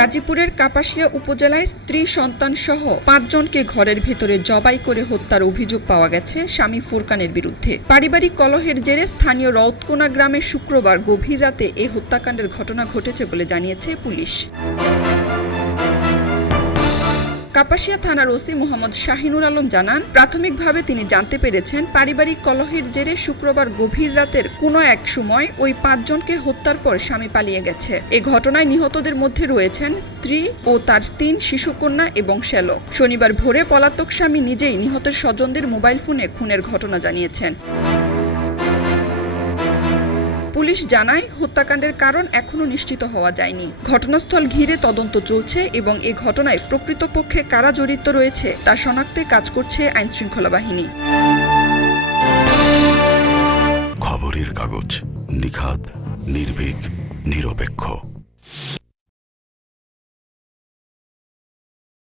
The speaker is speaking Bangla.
গাজীপুরের কাপাসিয়া উপজেলায় স্ত্রী সন্তান সহ ৫ জনকে ঘরের ভেতরে জবাই করে হত্যার অভিযোগ পাওয়া গেছে স্বামী ফুরকানের বিরুদ্ধে। পারিবারিক কলহের জেরে স্থানীয় রওতকোনা গ্রামে শুক্রবার গভীর রাতে এ হত্যাকাণ্ডের ঘটনা ঘটেছে বলে জানিয়েছে পুলিশ। কাপাসিয়া থানার ওসি মোহাম্মদ শাহিনুর আলম জানান, প্রাথমিকভাবে তিনি জানতে পেরেছেন পারিবারিক কলহের জেরে শুক্রবার গভীর রাতের কোনো এক সময় ওই ৫ জনকে হত্যার পর স্বামী পালিয়ে গেছে। এ ঘটনায় নিহতদের মধ্যে রয়েছেন স্ত্রী ও তার ৩ শিশুকন্যা এবং শ্যালক। শনিবার ভোরে পলাতক স্বামী নিজেই নিহতের স্বজনদের মোবাইল ফোনে খুনের ঘটনা জানিয়েছেন। পুলিশ জানায়, হত্যাকাণ্ডের কারণ এখনো নিশ্চিত হওয়া যায়নি। ঘটনাস্থল ঘিরে তদন্ত চলছে এবং এ ঘটনায় প্রকৃতপক্ষে কারা জড়িত রয়েছে তা শনাক্তে কাজ করছে আইনশৃঙ্খলা বাহিনী। খবরের কাগজ, নিখাদ, নির্ভীক, নিরপেক্ষ।